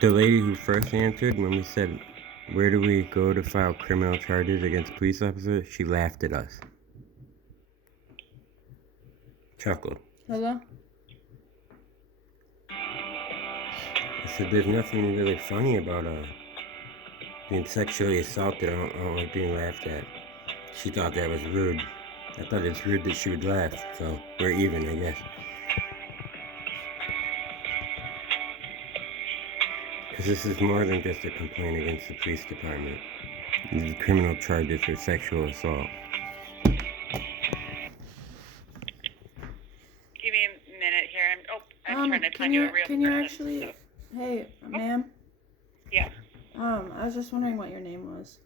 The lady who first answered when we said, "Where do we go to file criminal charges against police officers?" she laughed at us. Chuckled. Hello? I said, "There's nothing really funny about being sexually assaulted. I don't like being laughed at." She thought that was rude. I thought it's rude that she would laugh, so we're even, I guess. Because this is more than just a complaint against the police department. These are criminal charges for sexual assault. Give me a minute here. I'm trying to find you a real Can you person. actually... Hey, ma'am? Yeah. I was just wondering what your name was.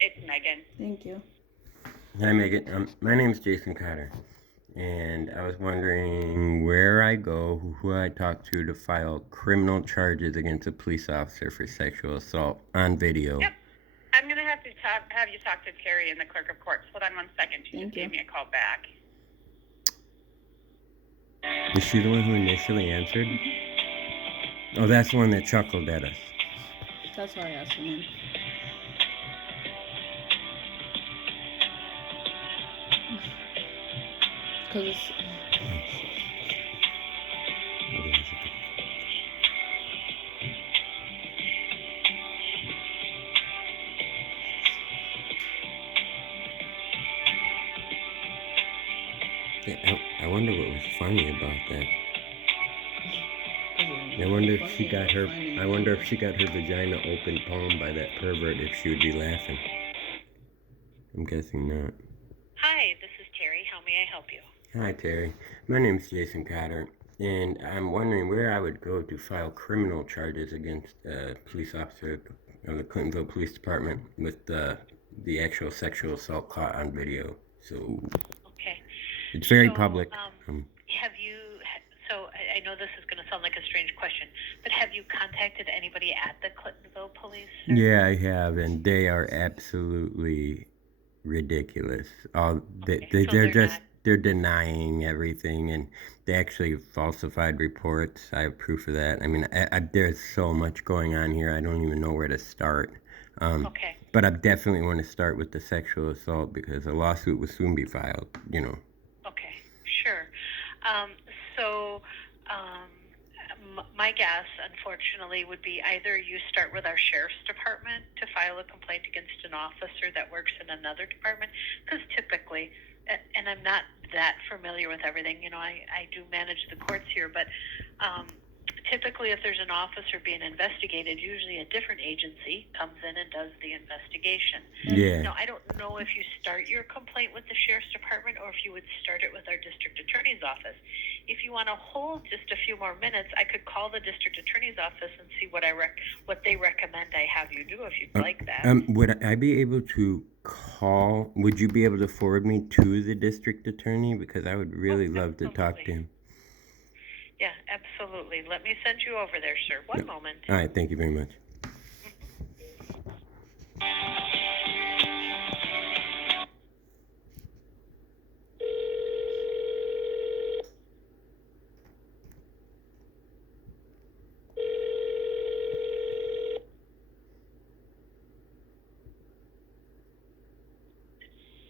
It's Megan. Thank you. Hi, Megan. My name's Jason Cotter, and I was wondering where I go, who I talk to file criminal charges against a police officer for sexual assault on video. Yep. I'm going to have you talk to Terry in the clerk of courts. Hold on one second. She just gave me a call back. Is she the one who initially answered? Oh, that's the one that chuckled at us. That's why I asked her name. Because it's... Yeah, I wonder what was funny about that. I wonder if she got her vagina open palm by that pervert, if she would be laughing. I'm guessing not. Hi, this is Terry. How may I help you? Hi, Terry. My name's Jason Cotter, and I'm wondering where I would go to file criminal charges against a police officer of the Clintonville Police Department with the actual sexual assault caught on video. So okay, it's very public. Have you? So I know this is going to sound like a strange question, but have you contacted anybody at the Clintonville Police? Yeah, I have, and they are absolutely ridiculous. They're denying everything, and they actually falsified reports. I have proof of that. I mean, there's so much going on here. I don't even know where to start. Okay. But I definitely want to start with the sexual assault because a lawsuit will soon be filed. Okay, sure. My guess, unfortunately, would be either you start with our sheriff's department to file a complaint against an officer that works in another department, because typically, and I'm not that familiar with everything, I do manage the courts here, but typically if there's an officer being investigated, usually a different agency comes in and does the investigation. Yeah. Now, I don't know if you start your complaint with the sheriff's department or if you would start it with our district attorney's office. If you want to hold just a few more minutes, I could call the district attorney's office and see what they recommend I have you do, if you'd like that. Would I be able to call? Would you be able to forward me to the district attorney? Because I would really love to talk to him. Yeah, absolutely. Let me send you over there, sir. One moment. All right, thank you very much.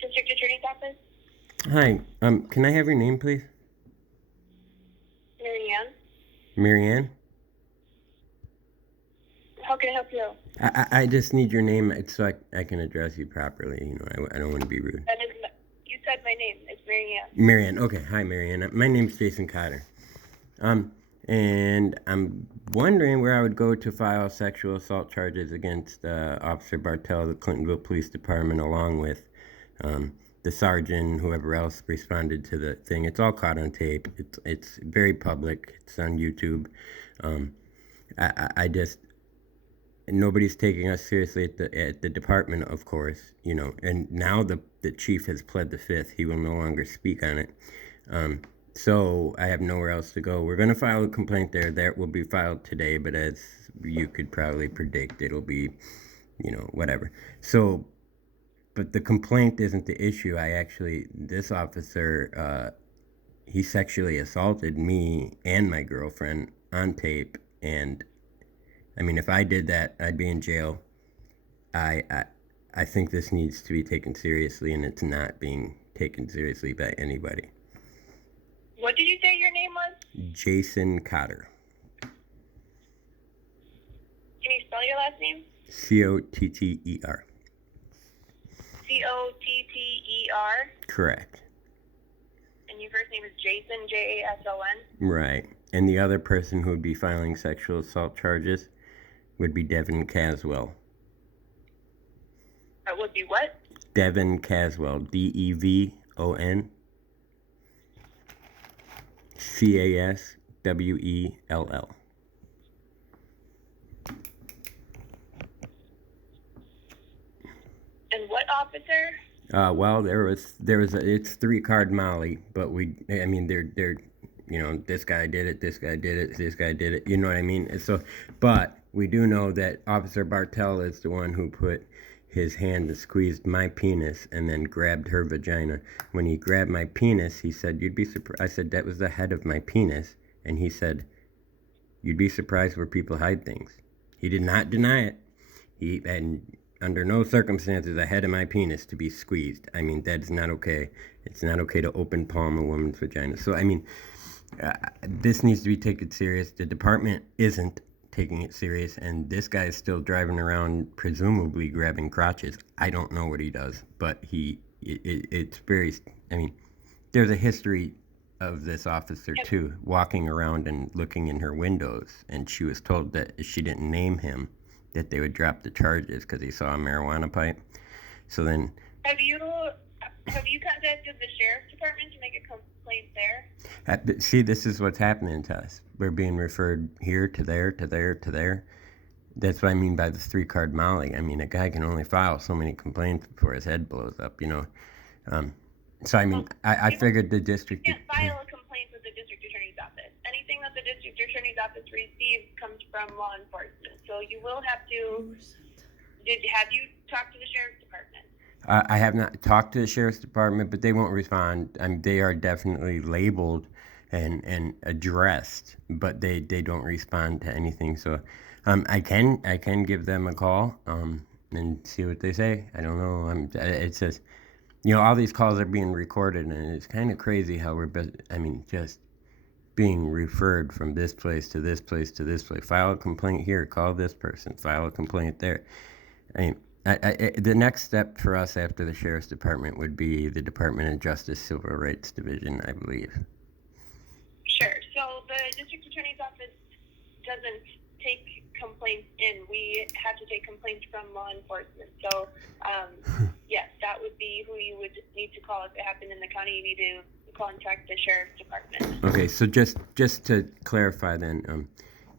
District Attorney's Office? Hi, can I have your name, please? Marianne? Marianne? How can I help you? I just need your name so I can address you properly. I don't want to be rude. You said my name. It's Marianne. Marianne, okay. Hi, Marianne. My name's Jason Cotter. And I'm wondering where I would go to file sexual assault charges against Officer Bartell of the Clintonville Police Department, along with the sergeant, whoever else responded to the thing. It's all caught on tape. It's very public. It's on YouTube. I just, nobody's taking us seriously at the department, of course, and now the chief has pled the fifth. He will no longer speak on it. So I have nowhere else to go. We're going to file a complaint there. That will be filed today, but as you could probably predict, it'll be, whatever. So, but the complaint isn't the issue. This officer, he sexually assaulted me and my girlfriend on tape, and I mean, if I did that, I'd be in jail. I think this needs to be taken seriously, and it's not being taken seriously by anybody. What did you say your name was? Jason Cotter. Can you spell your last name? Cotter. Cotter. Correct. And your first name is Jason, Jason. Right. And the other person who would be filing sexual assault charges would be Devin Caswell. That would be what? Devin Caswell. Devon Caswell. And what officer? Well, it's 3-card Molly, but they're, this guy did it, this guy did it, this guy did it, you know what I mean? And so, but we do know that Officer Bartell is the one who put his hand and squeezed my penis and then grabbed her vagina. When he grabbed my penis, he said, "You'd be surprised." I said, "That was the head of my penis." And he said, "You'd be surprised where people hide things." He did not deny it. And under no circumstances a head of my penis to be squeezed. I mean, that's not okay. It's not okay to open palm a woman's vagina. So, I mean, this needs to be taken serious. The department isn't taking it serious, and this guy is still driving around, presumably grabbing crotches. I don't know what he does, but it's very, I mean, there's a history of this officer, too, walking around and looking in her windows, and she was told that if she didn't name him, that they would drop the charges because he saw a marijuana pipe. So then... Have you contacted the sheriff's department to make a complaint there? See, this is what's happening to us. We're being referred here to there, to there, to there. That's what I mean by the 3-card Molly. I mean, a guy can only file so many complaints before his head blows up, you know. So, I mean, I figured the district... You can't file a complaint with the district attorney's office. Anything that the district attorney's office receives comes from law enforcement. So you will have to... Have you talked to the sheriff's department? I have not talked to the sheriff's department, but they won't respond. I mean, they are definitely labeled and addressed, but they don't respond to anything. So I can give them a call and see what they say. I don't know. It says, all these calls are being recorded, and it's kind of crazy how just being referred from this place to this place to this place. File a complaint here, call this person, file a complaint there. I mean, the next step for us after the sheriff's department would be the Department of Justice Civil Rights Division, I believe. Sure. So the district attorney's office doesn't take complaints in. We have to take complaints from law enforcement. So, yes, that would be who you would need to call if it happened in the county. You need to contact the sheriff's department. Okay, so just to clarify then,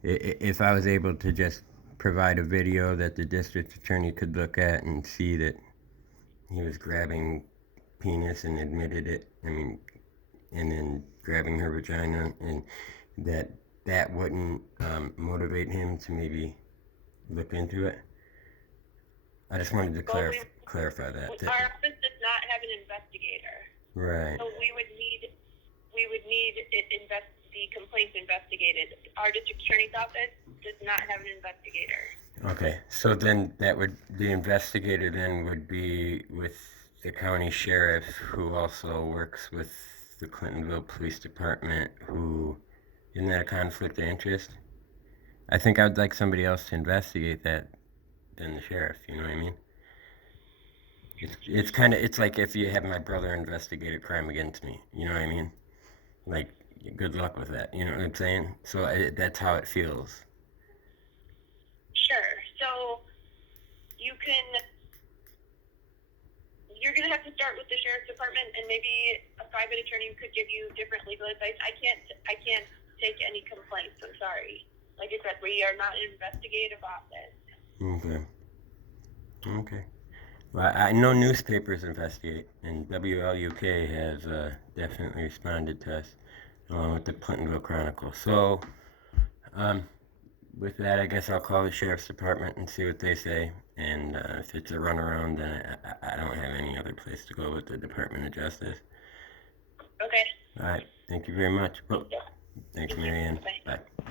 if I was able to just provide a video that the district attorney could look at and see that he was grabbing penis and admitted it, and then grabbing her vagina, and that wouldn't motivate him to maybe look into it. I just wanted to clarify that. Our office does not have an investigator. Right. So we would need the complaints investigated. Our district attorney's office does not have an investigator. Okay, so then the investigator then would be with the county sheriff, who also works with the Clintonville Police Department, isn't that a conflict of interest? I think I would like somebody else to investigate that than the sheriff, you know what I mean? It's like if you have my brother investigate a crime against me, you know what I mean? Like, good luck with that, you know what I'm saying? So that's how it feels. Sure. So you're going to have to start with the sheriff's department, and maybe a private attorney could give you different legal advice. I can't take any complaints. I'm sorry. Like I said, we are not an investigative office. Okay. Well, I know newspapers investigate, and WLUK has definitely responded to us, along with the Clintonville Chronicle. So, with that, I guess I'll call the sheriff's department and see what they say. And if it's a runaround, then I don't have any other place to go with the Department of Justice. Okay. All right. Thank you very much. Well, Yeah. thanks, Marianne. Bye. Bye.